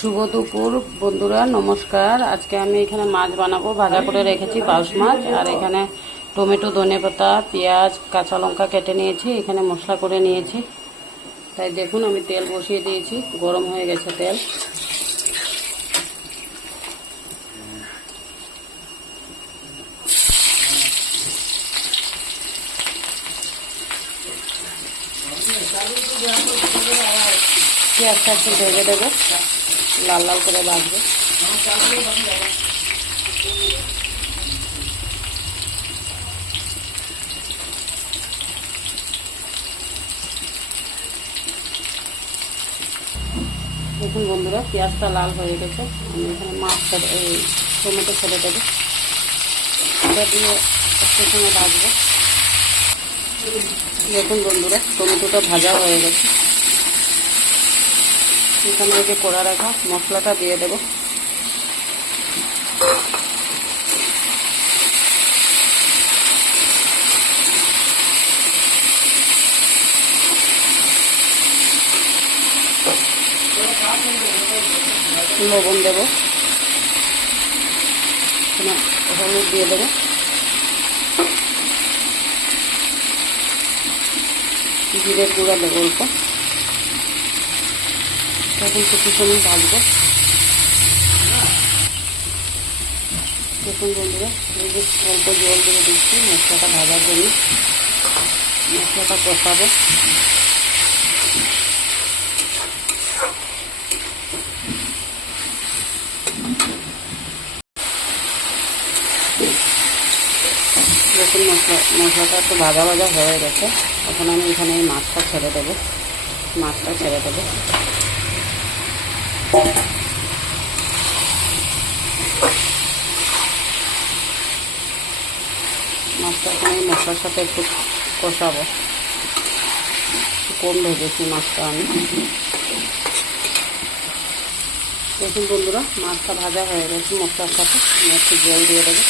শুভ দুপুর বন্ধুরা, নমস্কার। আজকে আমি এখানে মাছ বানাবো। ভাজা করে রেখেছি পাউস মাছ, আর এখানে টমেটো, ধনেপাতা, পেঁয়াজ, কাঁচা লঙ্কা কেটে নিয়েছি। এখানে মশলা করে নিয়েছি। তাই দেখুন, আমি তেল বসিয়ে দিয়েছি, গরম হয়ে গেছে তেল। পেঁয়াজটা একটু ভেজে দেবো, লাল লাল করে ভাজবো। দেখুন বন্ধুরা, পেঁয়াজটা লাল হয়ে গেছে। আমি এখানে মাছটা, এই টমেটো ছেড়ে দেবো। এটা দিয়ে একটু সময় ভাজবো। দেখুন বন্ধুরা, টমেটোটা ভাজা হয়ে গেছে। এখানে এই যে কড়া রাখা মশলাটা দিয়ে দেবো। লবণ দেবো, হলুদ দিয়ে দেবো, জিরের গুঁড়া দেবো অল্প। এখন কিছু সময় ভাজবো। দেখুন বন্ধুরা, এই যে অল্প জল দিয়ে দিচ্ছি মশলাটা ভাজার জন্য। মশলাটা কষাবো। দেখুন মশলাটা একটু ভাজা ভাজা হয়ে গেছে। এখন আমি এখানে এই মাছটা ছেড়ে দেবো। মাছটা ছেড়ে দেবো। মাছটা এখন এই মশলার সাথে একটু কষাবো। কম ভেজেছি মাছটা আমি। দেখুন বন্ধুরা, মাছটা ভাজা হয়ে গেছে মশলার সাথে। আমি একটু জল দিয়ে দেবো।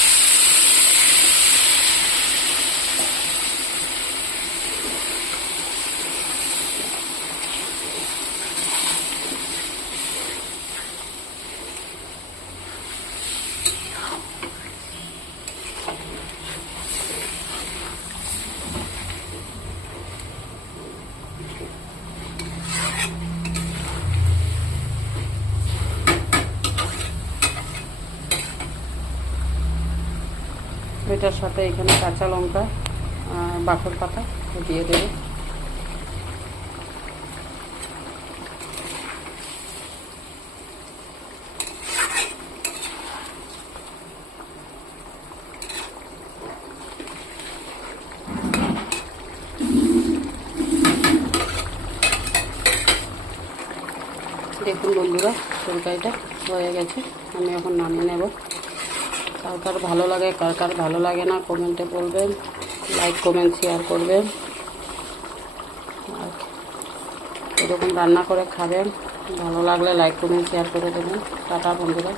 এটার সাথে এখানে কাঁচা লঙ্কা, বাকর পাতা দিয়ে দেবো। দেখুন বন্ধুরা, তরকারিটা হয়ে গেছে। আমি এখন নামিয়ে নেব। কার কার ভালো লাগে, কার কার ভালো লাগে না, কমেন্টে বলবেন। লাইক, কমেন্ট, শেয়ার করবেন। আর এরকম রান্না করে খাবেন। ভালো লাগলে লাইক, কমেন্ট, শেয়ার করে দেবেন। টাটা বন্ধুরা।